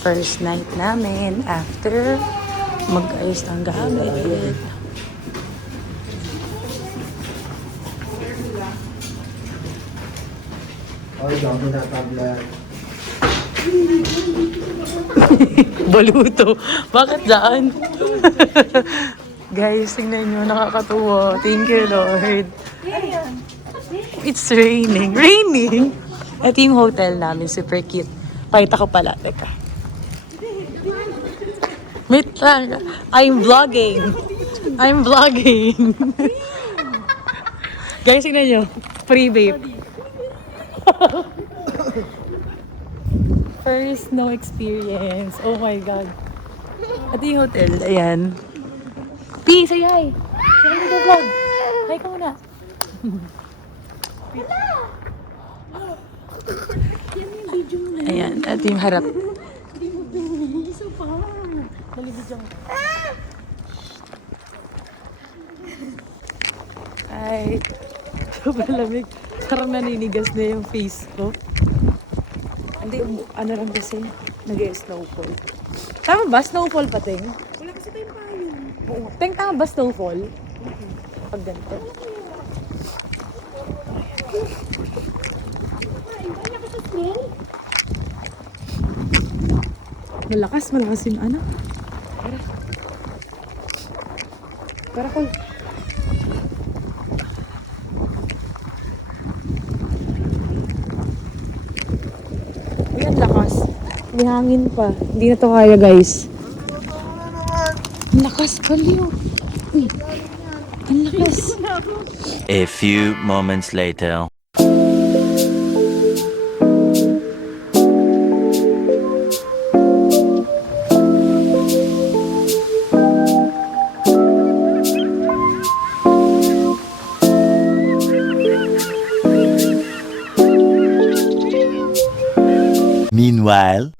First night namin after mag-ayos ng gamit. Ay, dami na tablet. Baluto. Bakit daan? Guys, tingnan nyo. Nakakatuwa. Thank you, Lord. It's raining. Raining? Ito yung hotel namin. Super cute. Pakita ko pala. Teka. Wait lang. I'm vlogging. I'm vlogging. Guys, tingnan nyo. Free vape. First snow experience. Oh my God. Ito yung hotel. Ayan. P, say hi. Say hi to the vlog. Hi ka muna. Ayan. Ito yung harap. Ay. Sobrang lamig. Parang naninigas na yung face ko. Hindi, ano lang kasi, nag-snowfall. Tama ba? Snowfall pa, Ting? Wala kasi tayong payong. Oo. Ting, tama ba snowfall? Pag ganito. Malakas yung ano. Para ko. Ayan, lakas. May hangin pa. Hindi na to kaya, guys. Ang lakas baliw. Uy. Ang lakas. A few moments later. Meanwhile,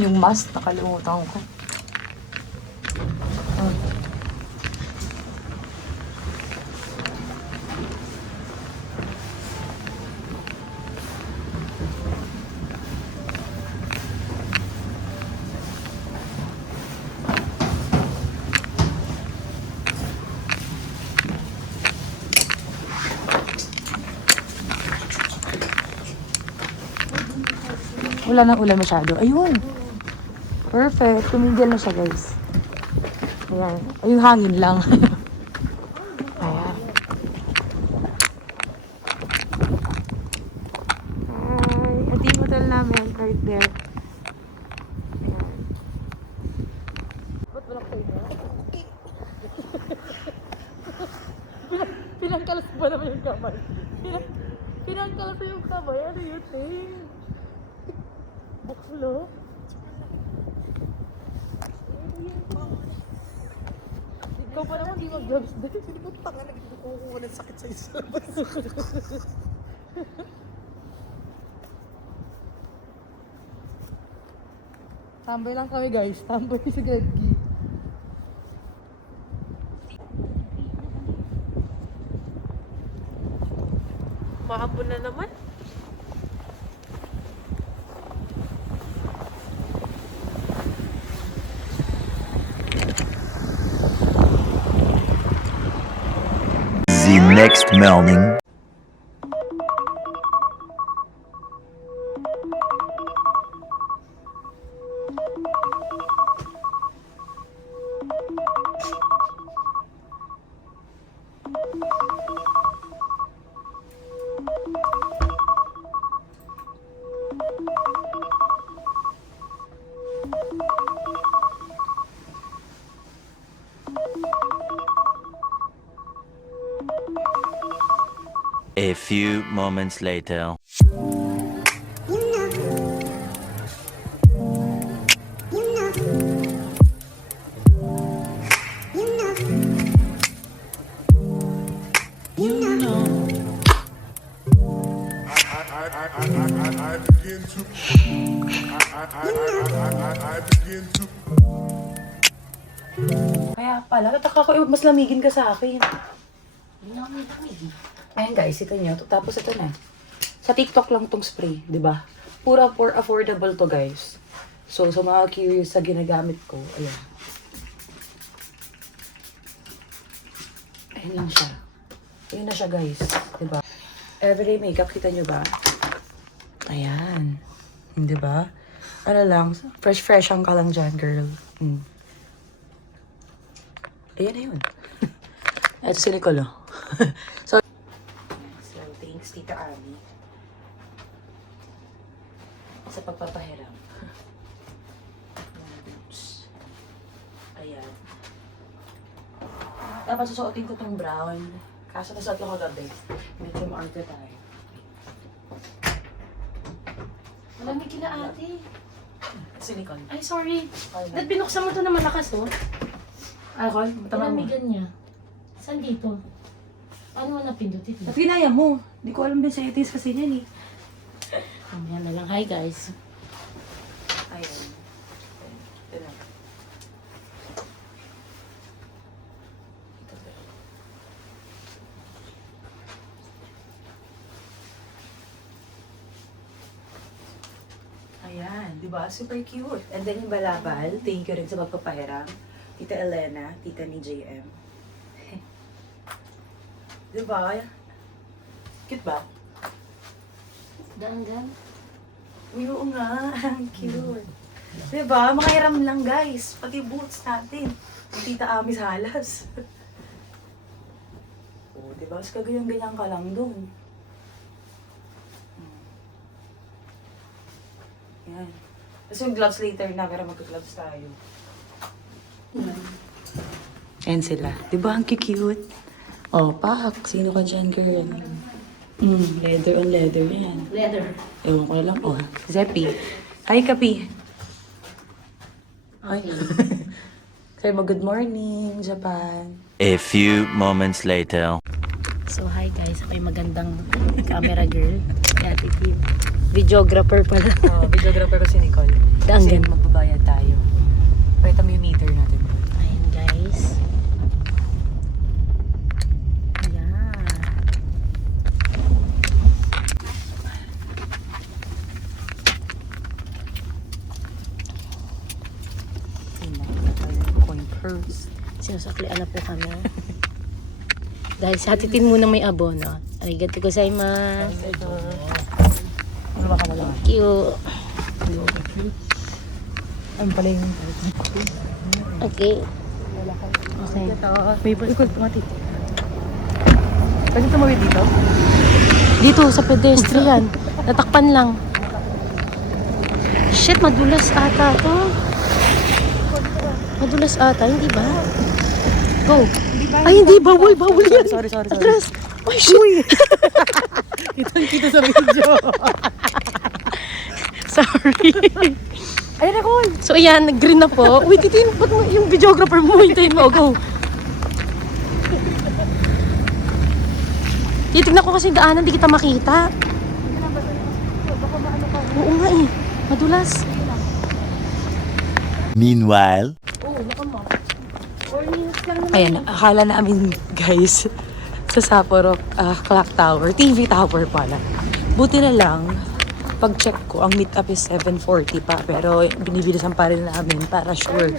Yung mask, nakalimutan ko. Wala nang ulan masyado. Ayun! Perfect. Tumigil na siya, guys. Ayan. Ay, yung hangin lang. Ayan. Hi. Ito yung hotel namin. Right there. Ayan. Ba't walang kayo na? Pinangkalas ba naman yung kamay? Pinangkalas yung kamay? Ano yun, Ting? Baklo? Ikaw pa naman di mag-gloves din. Hindi ko tanga na kukuha ng sakit sa isa. Tambay lang kami, guys. Tambay si Greggy. Mahapon na naman. the next morning. A few moments later. Kaya pala, nataka ko, mas lamigin ka sa akin. Ayan guys, ito nyo. Tapos ito na. Sa TikTok lang tong spray, di ba? Pura for affordable to guys. So, sa mga curious sa ginagamit ko, ayan. Ayan lang siya. Ayan na siya guys. Diba? Everyday makeup, kita nyo ba? Ayan. Diba? Ano lang, fresh ang ka lang dyan, girl. Ayan na yun. Ito si Nicole. So, thanks, Tita Ami. Sa pagpapahiram. Ayan. Dapat susuotin ko tong brown. Kaso nasuot lang ko gabi. Medyo ma-order tayo. Malamig kila ate. Si Nicole. Ay, sorry. Ba't binuksan mo to na malakas, oh? Alcohol? Tama mo. Malamigan niya. Saan dito? Paano mo napindutin? At ginaya mo. Hindi ko alam din sa itis kasi yan eh. Mamaya na lang. Hi, guys. Ayan. Ayan. Ayan, di ba? Super cute. And then yung balabal, thank you rin sa pagpapahiram. Tita Elena, tita ni JM. Di ba? Cute ba? Daan. Uy, oo nga. Cute. Di ba? Makahiram lang guys. Pati boots natin. Yung tita Ami Salas. Oo, di ba? Mas kagayang-gayang ka lang dun. Yan. Tapos yung gloves later na, pero magka-gloves tayo. Ayan sila. Di ba ang cute? Oh, pak. Sino ka dyan, girl? Leather on leather yan. Leather. Ewan ko na lang. Oh, Zeppy. Hi, Kapi. Hi. Sabi mo, good morning, Japan. A few moments later. So, hi, guys. May magandang camera girl. Kaya Kim. Videographer pala. Oh, videographer ko si Nicole. Kasi Danggan. magbabayad tayo. Pakita mo yung meter natin. Ayan, guys. Ayan. Coin purse. Sinusaklian na po kami. Dahil sa atitin muna may abono. Arigato gozaimasu. Ano ba ka na lang? Thank you. Ano pala yung... Okay. Okay. May ikot tumati. Pwede tumawid dito? Dito sa pedestrian. Natakpan lang. Shit, madulas ata to. Madulas ata, hindi ba? Go. Ay, hindi. Bawal yan. Sorry. Atras. Oh, shit. Kitang-kita sa video. Sorry. Ayan na, Col. So, ayan. Nag-green na po. Wait, ito yung, ba't mo, yung videographer mo, hintayin mo. Go. Titignan ko kasi yung daanan, di kita makita. Oo nga eh. Madulas. Meanwhile. Ayan, akala namin, guys, sa Sapporo Clock Tower, TV Tower pala. Buti na lang, pag-check ko, ang meet-up is 7:40 pa, pero binibilisan pa rin namin para sure.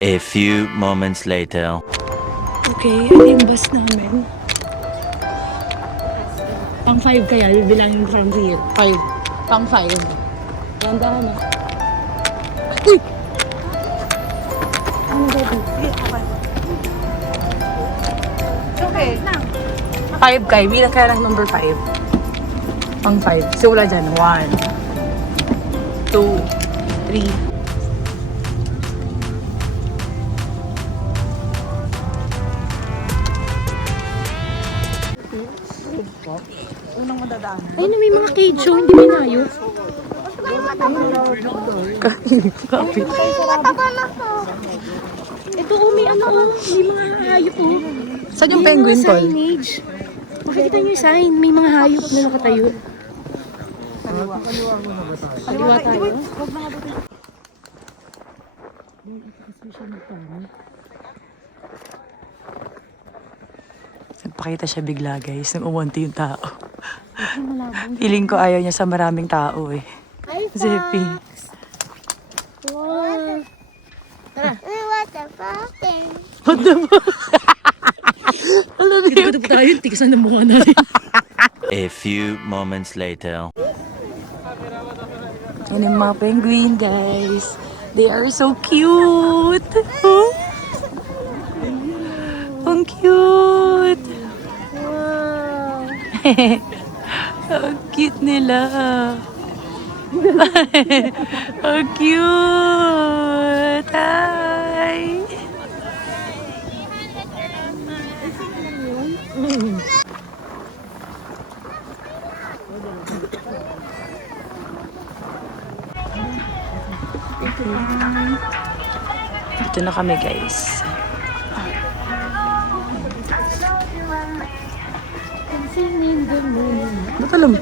A few moments later. Okay, ito yung bus namin. Pang 5 kaya, bibilangin from 0. 5. Pang 5. Ganda na. Uy! Ano ba ito? Okay. 5 kaya, bilang kaya lang number 5. Pang 5. Simula dyan. 1, 2, 3. Ayun na, may mga cage show, hindi minayo. Kapit. Ito, may ano, may mga hayop, Saan yung May penguin, mga Tol? signage. Makikita niyo yung sign, may mga hayop na nakatayo. Kaliwa tayo. Nagpakita siya bigla, guys, nang umunti yung tao. Feeling ko ayaw niya sa maraming tao eh. Hi, Zeppy. Wow. What the fuck? Alam niyo? Dito pa tayo, tigasan ng bunga natin. A few moments later. Yan yung mga penguin, guys. They are so cute. Oh. Ang cute. Wow. Ang cute nila. Ang cute. Hi. Ito na kami, guys. Ba't alam mo?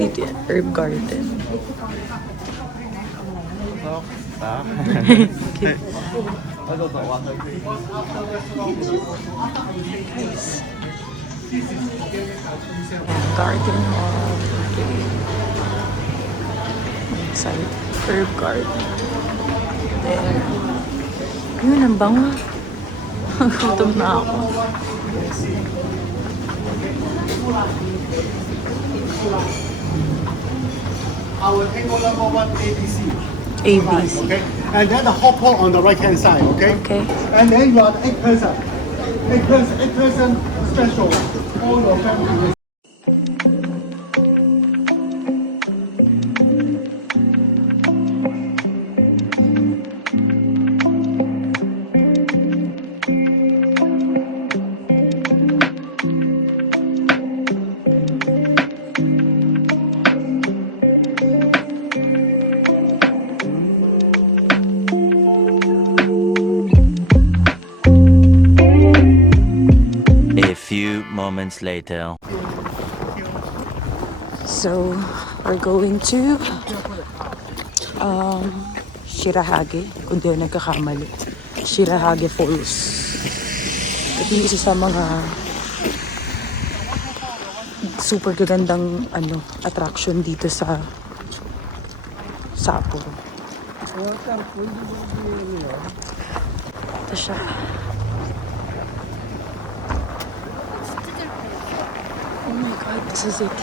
Dito yan, herb garden. Guys. Garden of sorry, herb garden. There. Yun, ang bango. Gutom na ako. Our table number 1 ABC. ABC. Okay. And then the hopper on the right hand side. Okay. Okay. And then you are the 8 person. 8 person special. All your family. A few moments later. So, we're going to Shirahage, kung di ako nagkakamali. Shirahage Falls. Ito yung isa sa mga super gagandang attraction dito sa Sapporo. Ito siya. Oh my God, this is it.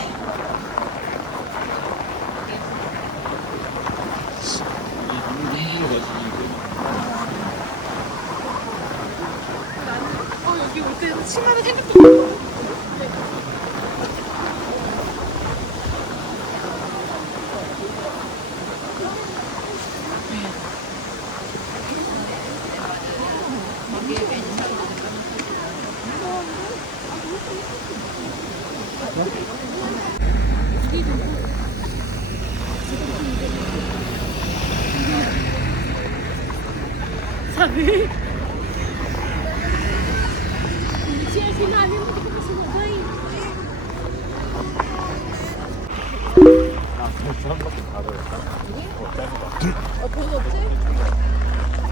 Sabi. Siya sinabi mo, di ko pa sumagay. 돈 없지?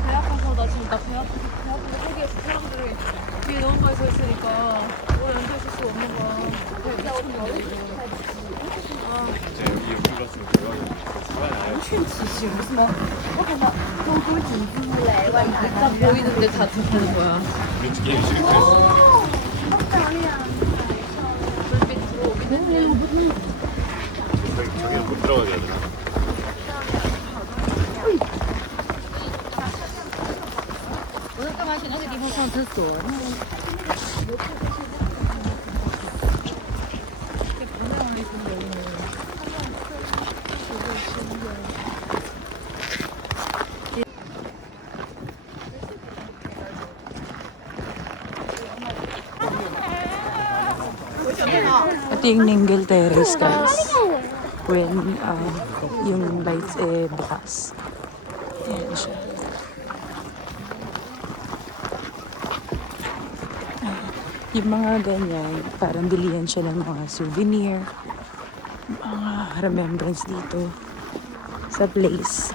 배 아파서 나 지금 배 아픈데 저기에서 사람들이 뒤에 너무 많이 서 있으니까 오래 앉아 있을 수가 없는 거야. 배 미쳤는데. 딱 보이는데 다 들어가는 거야. 불빛 들어오긴 했네. 저기는 못 들어가게 해야 되나? Ito Ito yung Ningle Terrace, guys. When yung lights bukas. Ayan siya. Yung mga ganyan, parang bilihan siya ng mga souvenir, mga remembrance dito sa place.